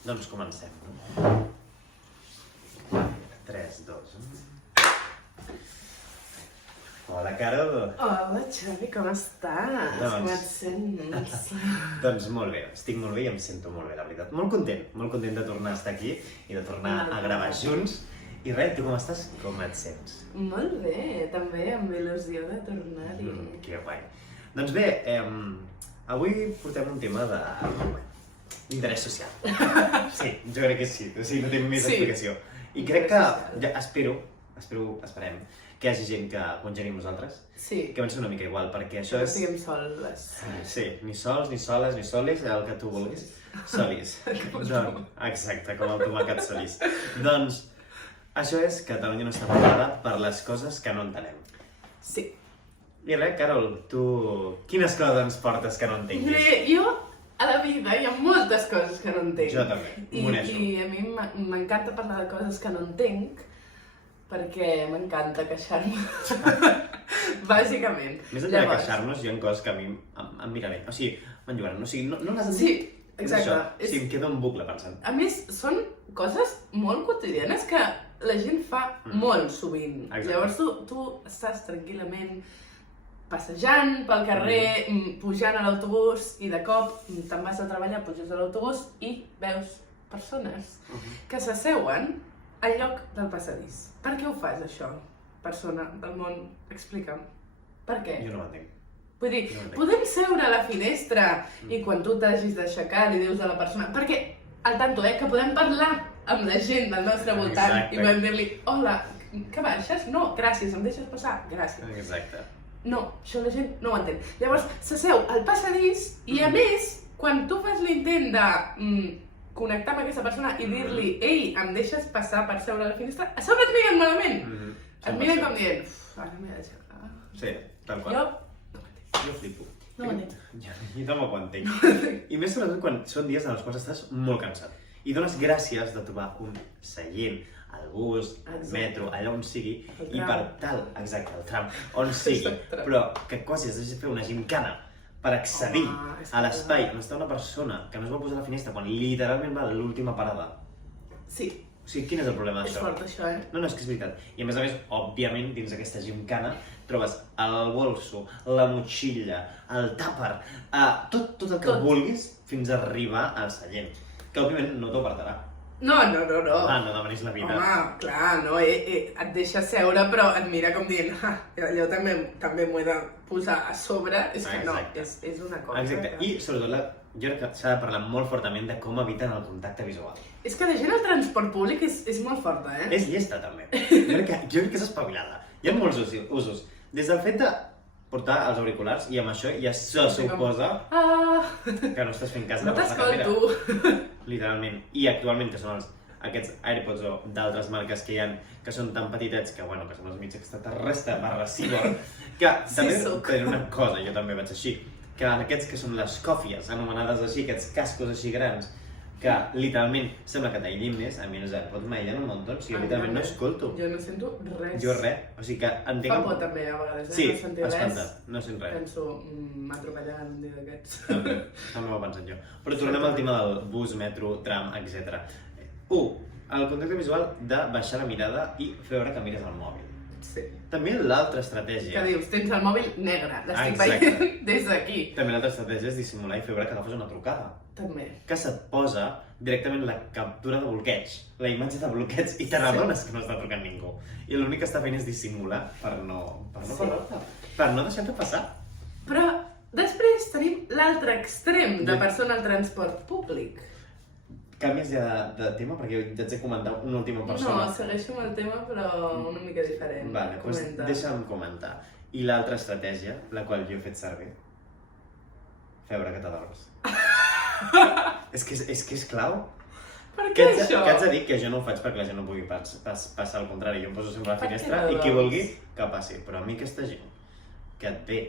Doncs comencem, no? 3, 2, 1... Hola, Carol! Hola, Xavi, com estàs? Com et sents? Doncs molt bé, estic molt bé i em sento molt bé, la veritat. Molt content de tornar a estar aquí i de tornar a gravar junts. I res, tu com estàs? Com et sents? Molt bé, també amb il·lusió de tornar-hi. Que guai. Doncs bé, avui portem un tema d'interès social. Sí, jo crec que sí, o sigui, no té més explicació. I crec que, esperem, que hi hagi gent que congeni amb nosaltres, que pensi una mica igual, perquè això és... No estiguem soles. Sí, ni sols, ni soles, ni solis, el que tu vulguis. Solis. Exacte, com el tomàquet solis. Doncs, això és Catalunya no està preparada per les coses que no entenem. Sí. I res, Carol, tu quines coses ens portes que no entenguis? Bé, jo a la vida hi ha moltes coses que no entenc. Jo també, m'uneixo. I a mi m'encanta parlar de coses que no entenc, perquè m'encanta queixar-me, bàsicament. Més enllà de queixar-nos, hi ha coses que a mi em miraré. O sigui, m'enlluaran, o sigui, no les entenc. Sí, exacte. Sí, em quedo en bucle pensant. A més, són coses molt quotidianes que la gent fa molt sovint. Exacte. Llavors tu estàs tranquil·lament passejant pel carrer, pujant a l'autobús i de cop te'n vas a treballar, puges a l'autobús i veus persones que s'asseuen al lloc del passadís. Per què ho fas, això? Persona del món, explica'm. Per què? Jo no m'entenc. Vull dir, podem seure a la finestra i quan tu t'hagis d'aixecar li dius a la persona... Perquè, al tanto, que podem parlar amb la gent del nostre voltant i podem dir-li hola, que baixes? No, gràcies, em deixes passar? Gràcies. Exacte. No, això la gent no ho entén. Llavors, s'asseu al passadís i, a més, quan tu fas l'intent de connectar amb aquesta persona i dir-li ei, em deixes passar per seure a la finestra, a sobre et miren malament. Et miren com dient, ara m'he d'aixecar. Sí, tal qual. Jo flipo. No ho entenc. Jo tampoc ho entenc. I més sobretot quan són dies en els quals estàs molt cansat. I dones gràcies de trobar un seient al bus, al metro, allà on sigui, i per tal, exacte, el tram, on sigui, però que quasi has de fer una gincana per accedir a l'espai on està una persona que no es va posar a la finestra quan literalment va a l'última parada. Sí. O sigui, quin és el problema d'això? És fort, això, No, és que és veritat. I a més, òbviament, dins d'aquesta gincana trobes el bolso, la motxilla, el tàper, tot el que vulguis fins a arribar al seient. Que, òbviament, no t'ho apartarà. No. No demanis la vida. Home, clar, no, et deixa seure, però et mira com dient allò també m'ho he de posar a sobre, és que no, és una cosa. Exacte, i sobretot jo crec que s'ha de parlar molt fortament de com eviten el contacte visual. És que la gent al transport públic és molt forta, És llesta, també. Jo crec que és espavilada. Hi ha molts usos. Des del fet de portar els auriculars, i amb això ja se suposa que no estàs fent cas de la persona que mira. No t'escolto. Literalment. I actualment, que són aquests AirPods o d'altres marques que hi ha, que són tan petitets que, bueno, que són els mig extraterrestre /cyborg, que també tenen una cosa, jo també vaig així, que en aquests que són les còfies, anomenades així, aquests cascos així grans, que literalment sembla que t'aïllin més, a mi els AirPods m'aïllen un muntó, o sigui, literalment no escolto. Jo no sento res. Jo res, o sigui que entenc... Fa por també a vegades, Sí, no sentir res. espanta, no sent res. Penso, m'atropellaran un dia d'aquests. També ho he pensat jo. Però tornem al tema del bus, metro, tram, etc. 1. El contacte visual de baixar la mirada i fer veure que mires el mòbil. Sí. També l'altra estratègia... Que dius, tens el mòbil negre, l'estic veient des d'aquí. També l'altra estratègia és dissimular i fer veure que agafes una trucada. També. Que se't posa directament la captura de bloqueig, la imatge de bloqueig, i te n'adones que no està trucant ningú. I l'únic que està fent és dissimular per no deixar-te passar. Però després tenim l'altre extrem de persona al transport públic. Canvies ja de tema perquè t'haig de comentar una última persona. No, segueixo amb el tema però una mica diferent. Vale, doncs deixa'm comentar. I l'altra estratègia, la qual jo he fet servir, fer veure que t'adorms. És que és clau. Per què això? Que haig de dir que jo no ho faig perquè la gent no pugui passar al contrari. Jo em poso sempre a la finestra i qui vulgui que passi. Però a mi aquesta gent que et ve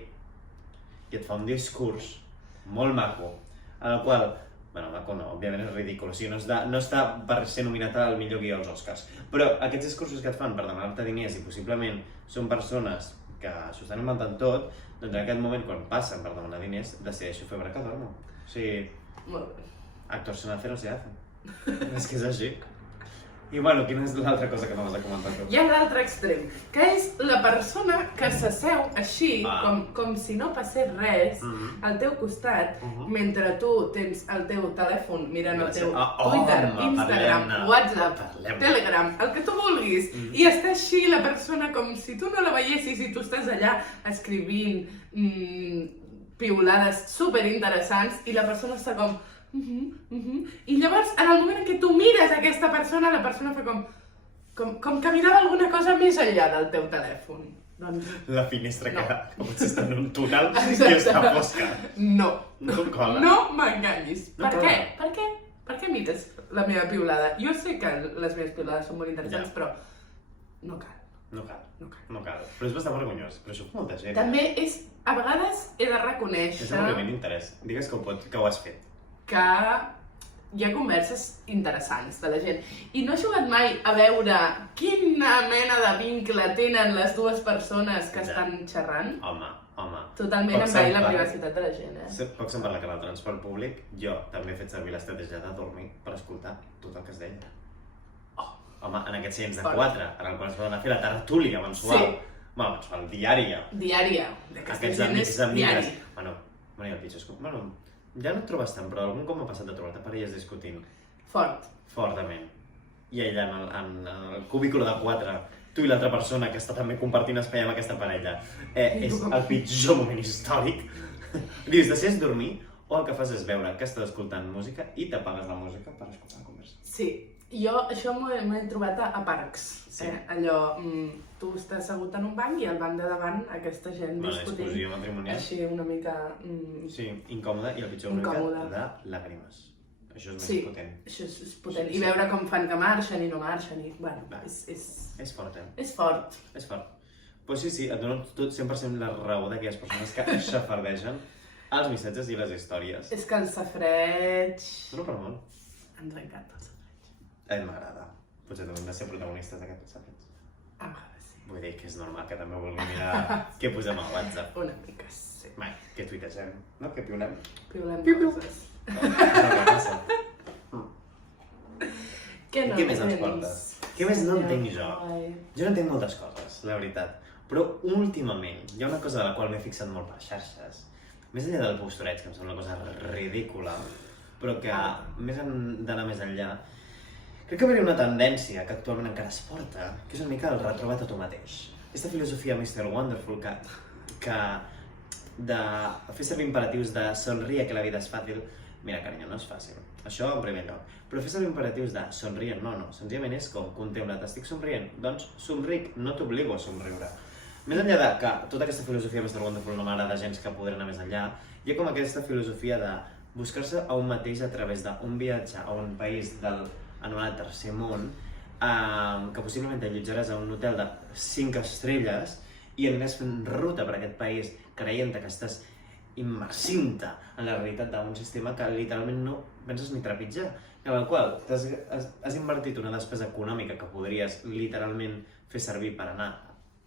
i et fa un discurs molt maco, en el qual, bueno, maco no, òbviament és ridícul, o sigui, no està per ser nominat al millor guió als Oscars, però aquests discursos que et fan per demanar-te diners i possiblement són persones que s'ho estan inventant tot, doncs en aquest moment, quan passen per demanar diners, decideixo fer veure que dormo. O sigui, actors se nacen o se hacen. És que és així. I bueno, quina és l'altra cosa que no vas a comentar tu? Hi ha l'altre extrem, que és la persona que s'asseu així, com si no passés res, al teu costat, mentre tu tens el teu telèfon mirant el teu Twitter, Instagram, WhatsApp, Telegram, el que tu vulguis, i està així la persona com si tu no la veiessis i tu estàs allà escrivint piulades superinteressants i la persona està com... I llavors, en el moment en què tu mires aquesta persona, la persona fa com que mirava alguna cosa més enllà del teu telèfon. Doncs... La finestra que potser està en un túnel i està fosca. No. No cola. No m'enganyis. Per què? Per què mites la meva piulada? Jo sé que les meves piulades són molt interessants, però no cal. No cal. Però és bastant vergonyós. Però això fa molta gent. També és... A vegades he de reconèixer... És un primer interès. Digues que ho has fet. Que hi ha converses interessants de la gent. I no he jugat mai a veure quina mena de vincle tenen les dues persones que estan xerrant. Home. Totalment envair la privacitat de la gent, Poc se'n parla que en el transport públic jo també he fet servir l'estratègia de dormir per escoltar tot el que es deia. Home, en aquest sens de 4, en el qual es poden fer la tertúlia mensual. Bueno, mensual, diària. Diària. Aquests amics i amigues. Bueno, i el pitjor és que... Bueno, ja no et trobes tant, però algun cop m'ha passat de trobar-te parelles discutint. Fortament. I allà en el cubículo de 4, tu i l'altra persona que està també compartint espai amb aquesta parella. És el pitjor moment històric. Dius, decides dormir o el que fas és veure que estàs escoltant música i t'apagues la música per escoltar la conversa. Sí, jo això m'ho he trobat a parcs. Allò, tu estàs assegut en un banc i al banc de davant aquesta gent discutint. Discussió matrimonial. Així una mica... Sí, incòmode i el pitjor una mica de làgrimes. Això és més potent. Això és potent. I veure com fan que marxen i no marxen i... Bueno, és fort, És fort. És fort. Pues sí, et dono 100% la raó d'aquelles persones que xafardegen els missatges i les històries. És que el safreig... No per molt. Ens encanta el safreig. A mi m'agrada. Potser també hem de ser protagonistes d'aquests safreig. A vegades sí. Vull dir que és normal que també vulgui mirar què posem al WhatsApp. Una mica sí. Què tuitegem, no? Què piulem? Piulem coses. Què passa? Què més ens portes? Què més no entenc jo? Jo no entenc moltes coses, la veritat. Però últimament hi ha una cosa de la qual m'he fixat molt per xarxes. Més enllà del postureig, que em sembla una cosa ridícula, però que més d'anar més enllà, crec que hi ha una tendència que actualment encara es porta, que és una mica el retrobar-te tu mateix. Aquesta filosofia Mr. Wonderful que de fer servir imperatius de somria que la vida és fàcil. Mira, carinyo, no és fàcil. Això en primer lloc. Però fer servir imperatius de somrient, no. Senzillament és com contempla, t'estic somrient, doncs somric, no t'obligo a somriure. Més enllà de que tota aquesta filosofia Mr. Wonderful no m'agrada gens que podrà anar més enllà, hi ha com aquesta filosofia de buscar-se a un mateix a través d'un viatge a un país anomenat tercer món, que possiblement t'allotjaràs a un hotel de 5 estrelles i aniràs fent ruta per aquest país creient que estàs immersint-te en la realitat d'un sistema que literalment no penses ni trepitjar, en el qual has invertit una despesa econòmica que podries literalment fer servir per anar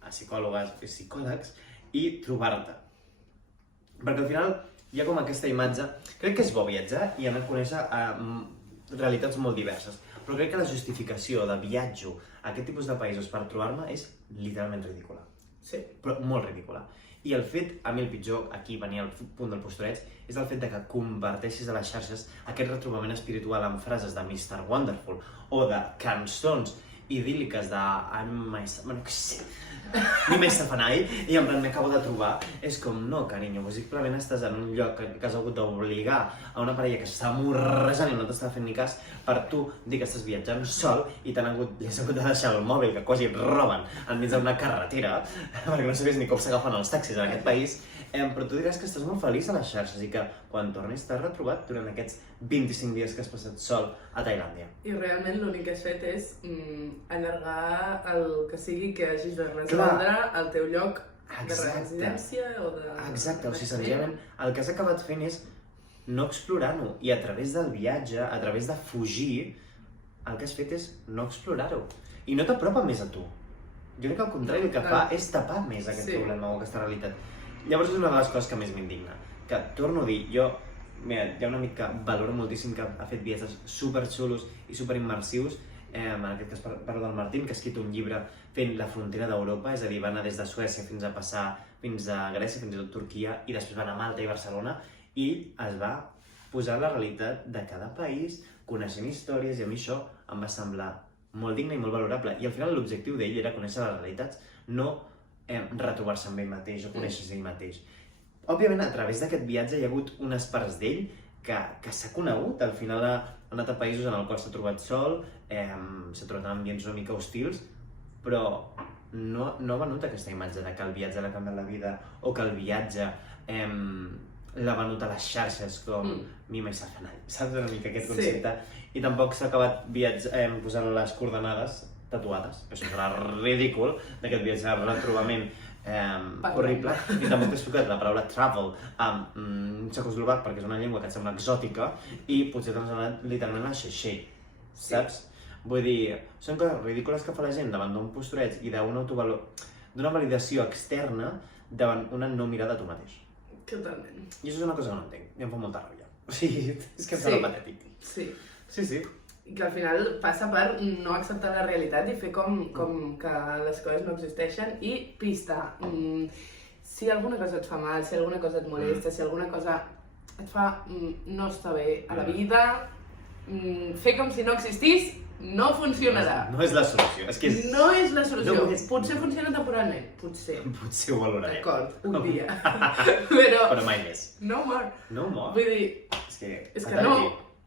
a psicòlogues i psicòlegs i trobar-te. Perquè al final hi ha com aquesta imatge... Crec que és bo viatjar i anar a conèixer realitats molt diverses, però crec que la justificació de viatjo a aquest tipus de països per trobar-me és literalment ridícula. Sí. Però molt ridícula. I el fet, a mi el pitjor, aquí venia el punt del postureig, és el fet de que converteixis a les xarxes aquest retrobament espiritual en frases de Mr. Wonderful o de cançons idíl·liques de... Bueno, què sé... Ni més safanai, i en plan m'acabo de trobar. És com, no, carinyo, possiblement estàs en un lloc que has hagut d'obligar a una parella que s'està morrejant i no t'està fent ni cas per tu dir que estàs viatjant sol i li has hagut de deixar el mòbil que quasi et roben enmig d'una carretera perquè no sabies ni com s'agafen els taxis en aquest país, però tu diràs que estàs molt feliç a les xarxes i que quan tornis t'has retrobat durant aquests 25 dies que has passat sol a Tailàndia. I realment l'únic que has fet és allargar el que sigui que hagis de resoldre al teu lloc de residència o de... Exacte, o sigui, senzillament el que has acabat fent és no explorar-ho i a través del viatge, a través de fugir, el que has fet és no explorar-ho i no t'apropa més a tu. Jo crec que al contrari el que fa és tapar més aquest problema o aquesta realitat. Llavors és una de les coses que més m'indigna, que torno a dir, jo mira, hi ha un amic que valoro moltíssim, que ha fet viatges superxulos i superimmersius, en aquest cas parlo del Martín, que ha escrit un llibre fent la frontera d'Europa, és a dir, va anar des de Suècia fins a passar fins a Grècia, fins i tot Turquia, i després va anar a Malta i Barcelona, i es va posar la realitat de cada país, coneixent històries, i a mi això em va semblar molt digne i molt valorable. I al final l'objectiu d'ell era conèixer les realitats, no retrobar-se amb ell mateix o conèixer-se ell mateix. Òbviament, a través d'aquest viatge hi ha hagut unes parts d'ell que s'ha conegut. Al final ha anat a països en els quals s'ha trobat sol, s'ha trobat en ambients una mica hostils, però no ha venut aquesta imatge de que el viatge l'ha canviat la vida o que el viatge l'ha venut a les xarxes com mi mai s'ha fenat, saps una mica aquest concepte? I tampoc s'ha acabat posant les coordenades tatuades, que això serà ridícul, d'aquest viatge de retrobament horrible, i tampoc he explicat la paraula travel en txecoslovac perquè és una llengua que et sembla exòtica i potser t'has anat literalment a xeixer, saps? Vull dir, són coses ridícules que fa la gent davant d'un postureig i d'una validació externa davant una no mirada a tu mateix. Totalment. I això és una cosa que no entenc, i em fa molta ràbia. O sigui, és que em sembla patètic. Sí. Sí. I que al final passa per no acceptar la realitat i fer com que les coses no existeixen. I pista, si alguna cosa et fa mal, si alguna cosa et molesta, si alguna cosa et fa no estar bé a la vida, fer com si no existís no funcionarà. No és la solució. És que no és la solució. Potser funciona temporalment, potser. Potser ho valorarem. D'acord, un dia. Però mai més. No more. No more. Vull dir, és que no.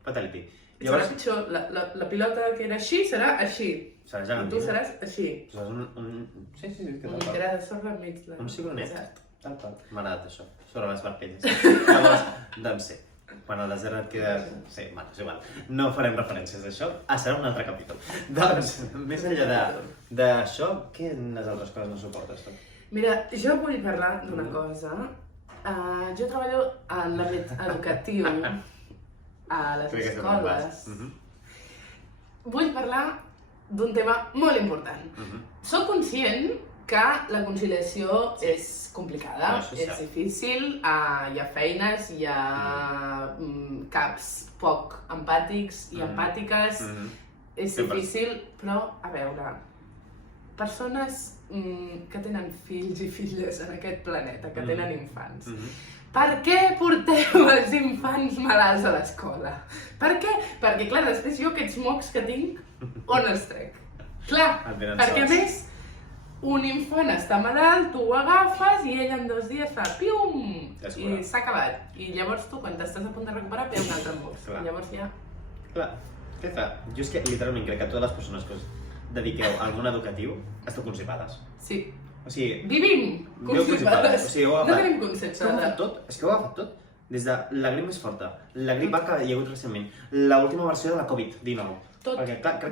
Fatality. Serà pitjor. La pilota que era així serà així. I tu seràs així. Seràs un... Sí, que tal qual. Un gra de sorra enmig. Un cigronet. Tal qual. M'ha agradat això. Sobre les parpelles. Llavors, doncs sí. Quan al desert et quedes... Sí, bueno, és igual. No farem referències a això. Serà un altre capítol. Doncs, més enllà d'això, quines altres coses no suportes tu? Mira, jo vull parlar d'una cosa. Jo treballo en l'àmbit educatiu a les escoles. Vull parlar d'un tema molt important. Soc conscient que la conciliació és complicada, és difícil, hi ha feines, hi ha caps poc empàtics i empàtiques, és difícil, però a veure, persones que tenen fills i filles en aquest planeta, que tenen infants, per què porteu els infants malalts a l'escola? Per què? Perquè clar, després jo aquests mocs que tinc, on els trec? Clar, perquè a més, un infant està malalt, tu ho agafes i ell en 2 dies fa pium! I s'ha acabat. I llavors tu, quan t'estàs a punt de recuperar, ve un altre embòs. I llavors ja... Clar, què fa? Jo és que literalment crec que totes les persones que us dediqueu al món educatiu esteu constipades. Sí. O sigui... Vivim constipades. No tenim concepte. Ho heu agafat tot? És que ho heu agafat tot? Des de la grip més forta, la grip A que hi ha hagut recentment, l'última versió de la Covid-19. Tot.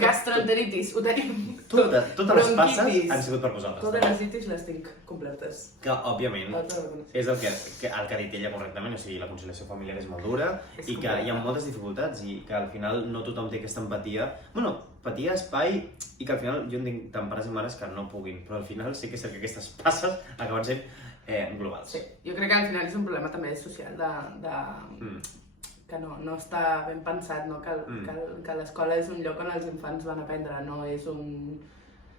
Gastroenteritis, ho tenim. Totes les passes han sigut per vosaltres. Totes les itis les tinc completes. Que, òbviament, és el que ha dit ella correctament, o sigui, la conciliació familiar és molt dura i que hi ha moltes dificultats i que al final no tothom té aquesta empatia. Bueno, empatia, espai, i que al final jo entenc tant pares i mares que no puguin, però al final sí que és cert que aquestes passes acaben sent globals. Sí, jo crec que al final és un problema també social que no està ben pensat, no? Que l'escola és un lloc on els infants van aprendre, no és un...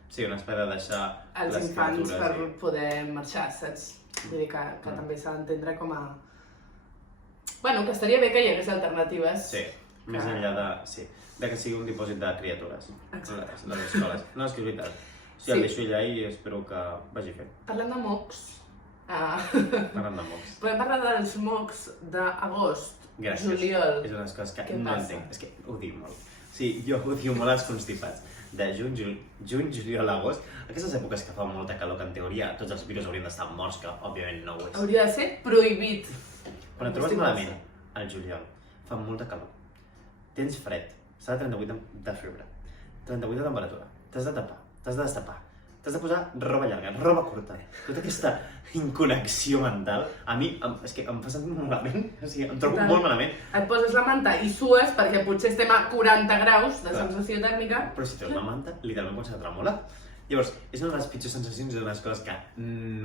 Sí, un espai de deixar els infants per poder marxar, saps? Vull dir que també s'ha d'entendre com a... Bueno, que estaria bé que hi hagués alternatives. Sí, més enllà de que sigui un dipòsit de criatures a les escoles. No, és que és veritat. O sigui, el deixo allà i espero que vagi fent. Parlant de mocs... Parlant de mocs. Podem parlar dels mocs d'agost. Gràcies. Juliol. És una de les coses que no entenc. És que ho dic molt. Sí, jo ho dic molt als constipats. De juny, juliol, agost, aquestes èpoques que fa molta calor, que en teoria tots els virus haurien d'estar morts, que òbviament no ho és. Hauria de ser prohibit. Quan et trobes malament, al juliol, fa molta calor, tens fred, s'ha de 38 de febre, 38 de temperatura, t'has de tapar, t'has de destapar, t'has de posar roba llarga, roba curta, tota aquesta inconnexió mental, a mi és que em fa sentir molt malament, o sigui, em trobo molt malament. Et poses la manta i sues perquè potser estem a 40 graus de sensació tèrmica. Però si treus la manta, literalment quan s'ha tremola, Llavors, és una de les pitjors sensacions i una de les coses que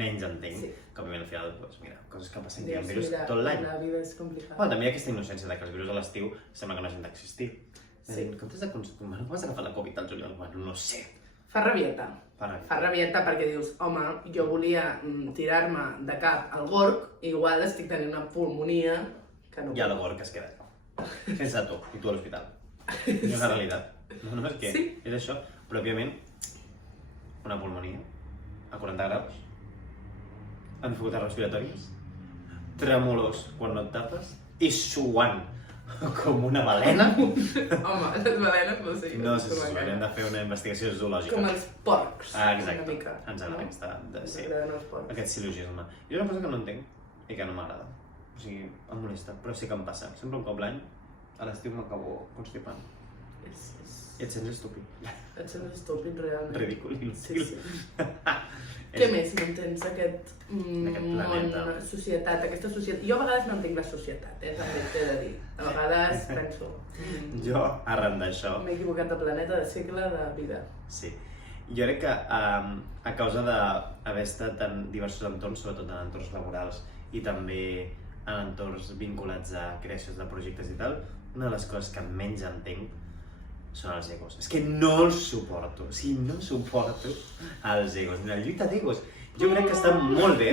menys entenc. Sí. Que òbviament al final, doncs mira, coses que passen, que hi ha Dius, virus mira, tot l'any. La vida és complicada. Bueno, també hi ha aquesta innocència de que els virus a l'estiu sembla que no hagin d'existir. Sí. Com t'has de consumir? Com has agafat la Covid al juliol? Bueno, no sé. Fa rabieta. Fa rabieta perquè dius, home, jo volia tirar-me de cap al gorg, igual estic tenint una pulmonia que no Hi ha la Gorg que es queda sense tu, i tu a l'hospital. És una realitat. No, és que Sí. és això. Però, òbviament, una pulmonia a 40 graus, amb dificultats respiratòries, tremolors quan no et tapes i suant com una balena. Home, les balenes no sé. No sé si hem de fer una investigació zoològica. Com els porcs, Exacte. una mica. Ens agrada sí. M'agraden els porcs. Aquest silogisme. I és una cosa que no entenc i que no m'agrada. O sigui, em molesta, però sí que em passa. Sempre un cop l'any, a l'estiu m'acabo constipant. I et sents estúpid. Et sembla estúpid, realment. Ridícul, Sí, inútil. sí. Què més no entens d'aquest planeta? societat, aquesta societat? Jo a vegades no entenc la societat, també t'he de dir. A vegades penso... Jo, arran d'això, M'he equivocat de planeta, de segle, de vida. sí. Jo crec que a causa d'haver estat en diversos entorns, sobretot en entorns laborals i també en entorns vinculats a creacions de projectes i tal, una de les coses que menys entenc són els egos. És que no els suporto, o sigui, no suporto els egos, ni la lluita d'egos. Jo crec que està molt bé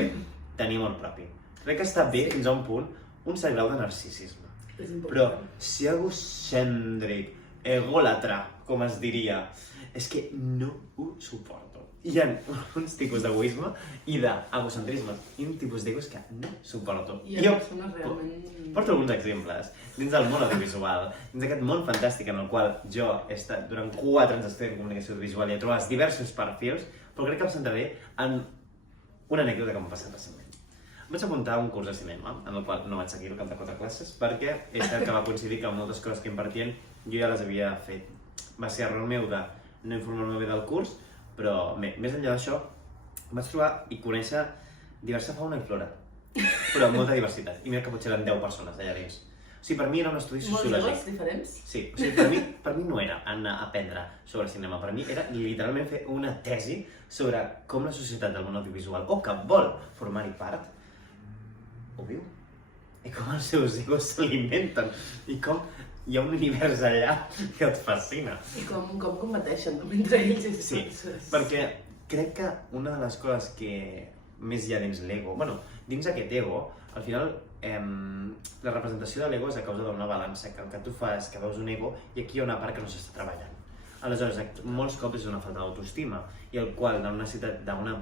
tenir amor propi. Crec que està bé fins a un punt, un cert grau de narcisisme. És important. Però si egocèntric, egòlatra, com es diria, és que no ho suporto. Hi ha uns tipus d'egoisme i d'egocentrisme i un tipus d'egos que no suporto. Hi ha persones realment... Porto alguns exemples dins del món audiovisual, dins d'aquest món fantàstic en el qual jo he estat durant 4 anys estudiant comunicació audiovisual i he trobat diversos perfils, però crec que em centraré en una anècdota que m'ha passat recentment. Em vaig apuntar a un curs de cinema, en el qual no vaig seguir el cap de 4 classes, perquè és cert que va coincidir que moltes coses que impartien jo ja les havia fet. Va ser error meu de no informar-me bé del curs, però bé, més enllà d'això, vaig trobar i conèixer diversa fauna i flora, però amb molta diversitat. I mira que potser eren 10 persones allà dins. O sigui, per mi era un estudi sociològic. Molts egos diferents? Sí, o sigui, per mi no era anar a aprendre sobre cinema, per mi era literalment fer una tesi sobre com la societat del món audiovisual, o que vol formar-hi part, ho viu. I com els seus egos s'alimenten, i com hi ha un univers allà que et fascina. I com combateixen entre ells i Sí, perquè crec que una de les coses que més hi ha dins l'ego, bueno, dins aquest ego, al final la representació de l'ego és a causa d'una balança, que el que tu fas, que veus un ego, i aquí hi ha una part que no s'està treballant. Aleshores, molts cops és una falta d'autoestima, i el qual, d'una necessitat d'una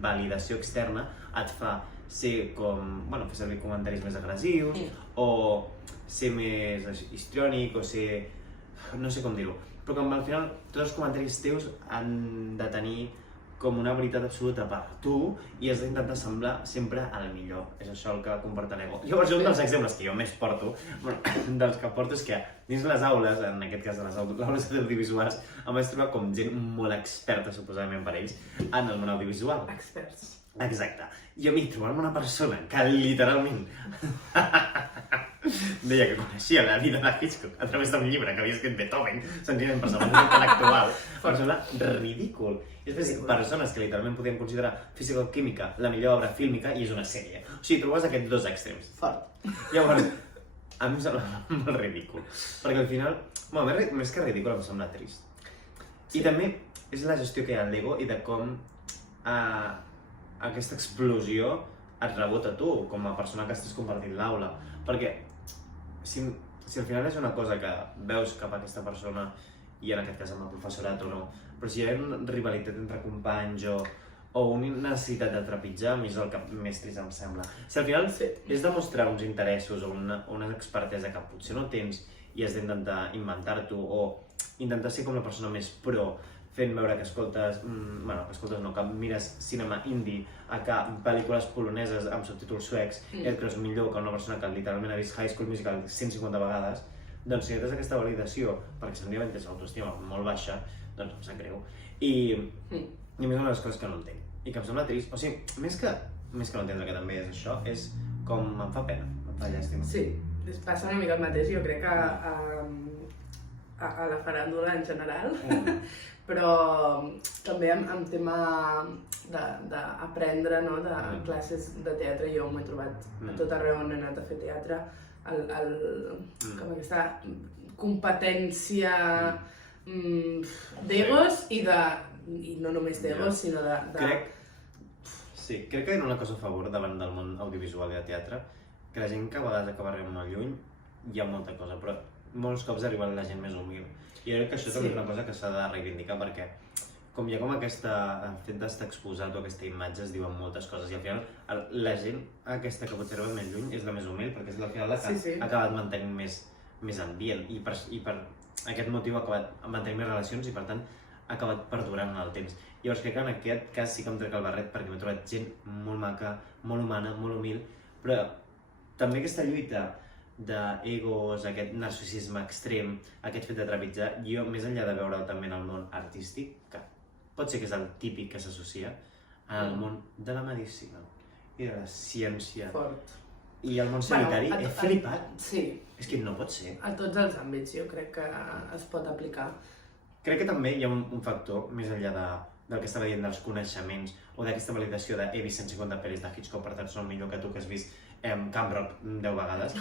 validació externa, et fa ser com, bueno, fer servir comentaris més agressius, o ser més histriònic, o ser... no sé com dir-ho, però com al final tots els comentaris teus han de tenir com una veritat absoluta per tu i has d'intentar semblar sempre el millor. És això el que comporta l'ego. Llavors, un dels exemples que jo més porto, dels que porto és que dins les aules, en aquest cas de les aules audiovisuals, em vaig trobar com gent molt experta, suposadament per ells, en el món audiovisual. Experts. Exacte. I a mi, trobar-me una persona que literalment deia que coneixia la vida de Hitchcock a través d'un llibre que havia escrit Beethoven, senzillament per saber intel·lectual, em sembla ridícul. I després, persones que literalment podien considerar Físico-Química la millor obra fílmica i és una sèrie. O sigui, trobes aquests dos extrems. Fort. Llavors, a mi em sembla molt ridícul. Perquè al final, bueno, més que ridícul, em sembla trist. I també és la gestió que hi ha a l'ego i de com aquesta explosió et rebota a tu, com a persona que estàs compartint l'aula. Perquè si al final és una cosa que veus cap a aquesta persona, i en aquest cas amb el professorat o no, però si hi ha una rivalitat entre companys o una necessitat de trepitjar, a mi és el que més trist em sembla. Si al final és demostrar uns interessos o una expertesa que potser no tens i has d'intentar inventar-t'ho o intentar ser com la persona més pro, fent veure que escoltes, que mires cinema indie, pel·lícules poloneses amb subtítols suecs, i et creus millor que una persona que literalment ha vist High School Musical 150 vegades, doncs si tens aquesta validació, perquè senzillament tens l'autoestima molt baixa, doncs em sap greu. I a més una de les coses que no entenc, i que em sembla trist, o sigui, més que no entendre que també és això, és com em fa pena, em fa llàstima. Sí, passa una mica el mateix, jo crec que a la faràndula en general, però també amb tema d'aprendre, no? De classes de teatre. Jo m'he trobat a tot arreu on he anat a fer teatre, com aquesta competència d'egos i no només d'egos, sinó de... Sí, crec que hi ha una cosa a favor davant del món audiovisual i de teatre, que la gent que a vegades acaba arribant molt lluny, hi ha molta cosa, però molts cops arriba la gent més humil. I jo crec que això també és una cosa que s'ha de reivindicar, perquè com hi ha com el fet d'estar exposat o aquesta imatge es diuen moltes coses, i al final la gent aquesta que potser arriba més lluny és la més humil, perquè és al final la que ha acabat mantenint més ambient, i per aquest motiu ha acabat mantenint més relacions i per tant ha acabat perdurant en el temps. Llavors crec que en aquest cas sí que em trec el barret perquè m'he trobat gent molt maca, molt humana, molt humil, però també aquesta lluita d'egos, aquest narcisisme extrem, aquest fet de trepitjar, jo més enllà de veure'l també en el món artístic, que pot ser que és el típic que s'associa, en el món de la medicina i de la ciència i el món sanitari, he flipat. Sí. És que no pot ser. A tots els àmbits jo crec que es pot aplicar. Crec que també hi ha un factor, més enllà del que estava dient dels coneixements o d'aquesta validació de he vist 150 pel·lis de Hitchcock, per tant són millor que tu que has vist Camp Rock 10 vegades.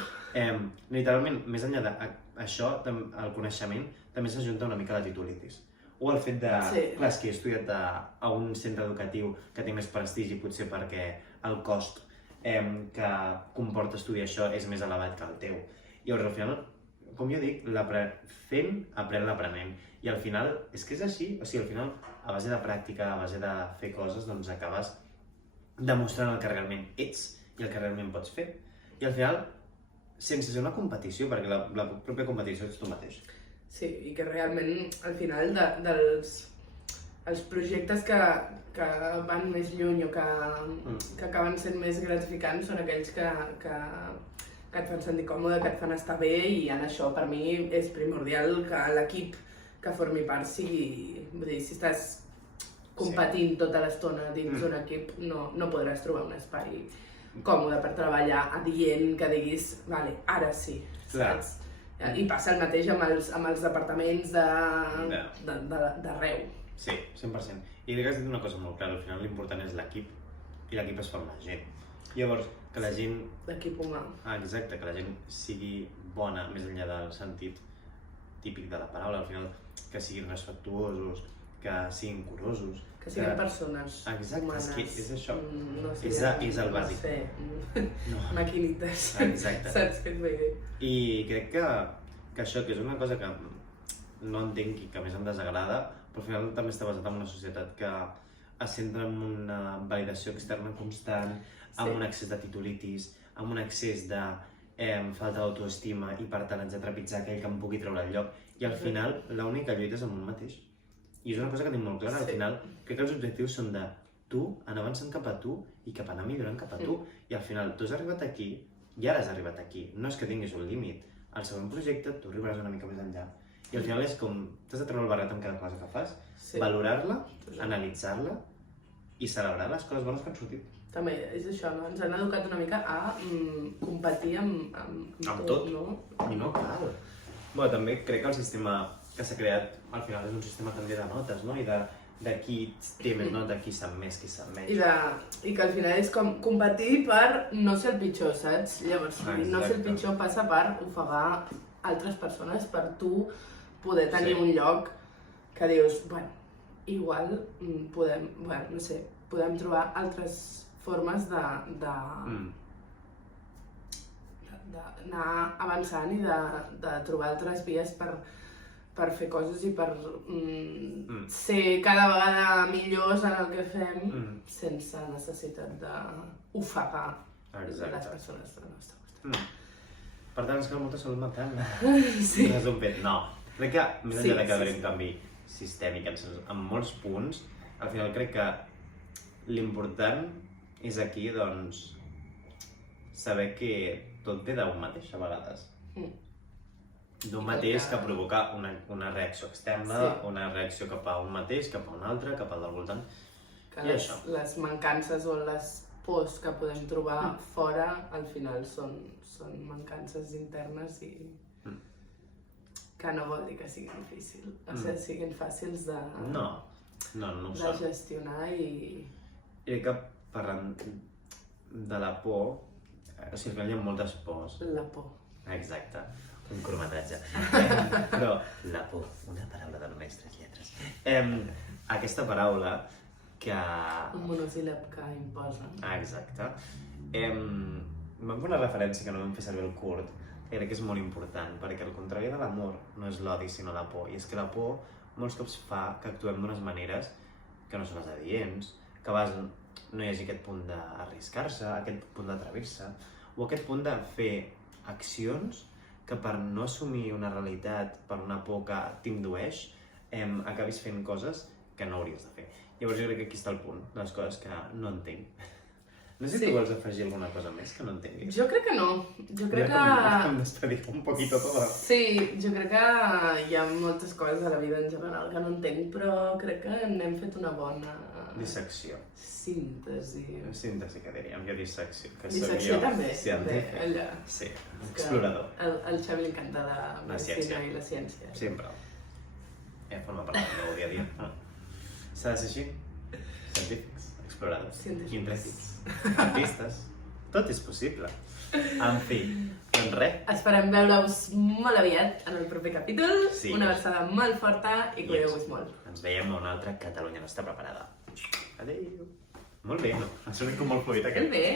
Literalment, més enllà d'això, el coneixement també s'ajunta una mica a la titulitis. O el fet de, clar, és que he estudiat a un centre educatiu que té més prestigi, potser perquè el cost que comporta estudiar això és més elevat que el teu. I al final, com jo dic, fent, aprèn l'aprenent. I al final, és que és així, o sigui, al final, a base de pràctica, a base de fer coses, doncs acabes demostrant el que realment ets i el que realment pots fer. I al final, sense ser una competició, perquè la pròpia competició ets tu mateix. Sí, i que realment, al final, els projectes que van més lluny o que acaben sent més gratificants són aquells que et fan sentir còmode, que et fan estar bé, i en això per mi és primordial que l'equip que formi part sigui... Vull dir, si estàs competint tota l'estona dins d'un equip, no podràs trobar un espai còmode per treballar adient que diguis, vale, ara sí, saps? I passa el mateix amb els departaments d'arreu. Sí, 100%. I crec que has dit una cosa molt clara, al final l'important és l'equip, i l'equip es forma gent. Llavors, que la gent... L'equip humà. Exacte, que la gent sigui bona, més enllà del sentit típic de la paraula, al final que siguin respectuosos, que siguin curosos... Que siguin persones humanes. Exacte, és això. És el bàsic. Maquinites. Exacte. Saps què et vull dir? I crec que això, que és una cosa que no entenc i que més em desagrada, però al final també està basat en una societat que es centra en una validació externa constant, amb un excés de titulitis, amb un excés de falta d'autoestima i per tant haig de trepitjar aquell que em pugui treure el lloc. I al final l'única lluita és amb un mateix. I és una cosa que tinc molt clara, al final crec que els objectius són de tu anar avançant cap a tu i cap a anar millorant cap a tu. I al final tu has arribat aquí i ara has arribat aquí. No és que tinguis un límit. Al següent projecte tu arribaràs una mica més enllà. I al final és com, t'has de treure el barret amb cada cosa que fas, valorar-la, analitzar-la i celebrar les coses bones que han sortit. També és això, no? Ens han educat una mica a competir amb tot, no? I no cal. Bueno, també crec que el sistema que s'ha creat al final és un sistema també de notes, no? I de qui té més nota, qui sap més, qui sap menys. I que al final és com competir per no ser el pitjor, saps? Llavors, no ser el pitjor passa per ofegar altres persones, per tu poder tenir un lloc que dius, bueno, igual podem trobar altres formes d'anar avançant i de trobar altres vies per fer coses i per ser cada vegada millors en el que fem sense necessitat d'ofegar les persones del nostre costat. Per tant, ens cal molta salut mental. Sí. No, crec que més enllà de que haver un canvi sistèmic en molts punts, al final crec que l'important és aquí, doncs, saber que tot ve d'un mateix a vegades. D'un mateix que provoca una reacció externa, una reacció cap a un mateix, cap a un altre, cap al del voltant. Que les mancances o les pors que podem trobar fora, al final són mancances internes i que no vol dir que sigui difícil. O sigui, siguin fàcils de... No ho de són. gestionar i... I crec que parlant de la por, o sigui, al final hi ha moltes pors. La por. Exacte, un cronometratge. Però la por, una paraula de només 3 lletres. Aquesta paraula que... Un monosíl·lab que imposa. Exacte. Vam fer una referència que no vam fer servir el curt, que crec que és molt important, perquè al contrari de l'amor no és l'odi, sinó la por. I és que la por molts cops fa que actuem d'unes maneres que no són les adients, que a vegades no hi hagi aquest punt d'arriscar-se, aquest punt d'atrevir-se, o aquest punt de fer accions que per no assumir una realitat, per una por que t'indueix, acabis fent coses que no hauries de fer. Llavors jo crec que aquí està el punt, de les coses que no entenc. No sé si tu vols afegir alguna cosa més que no entenguis. Jo crec que no. Jo crec que... Em despedir un poquito todo. Sí, jo crec que hi ha moltes coses a la vida en general que no entenc, però crec que n'hem fet una bona... Dissecció. Síntesi. Síntesi, que diríem, jo dissecció. Que Dissecció també. Científic. Allà. Sí, explorador. Al Xavi li encanta la medicina i la ciència. Sempre. Forma part del meu dia a dia. S'ha de ser així. Científics, exploradors, intrèpids, artistes. Tot és possible. En fi, doncs res. Esperem veure-us molt aviat en el proper capítol. Sí. Una abraçada molt forta i cuideu-vos molt. Ens veiem a una altra Catalunya no està preparada. Adéu. Molt bé, no? Ha sonat com molt fluid aquest. Molt bé.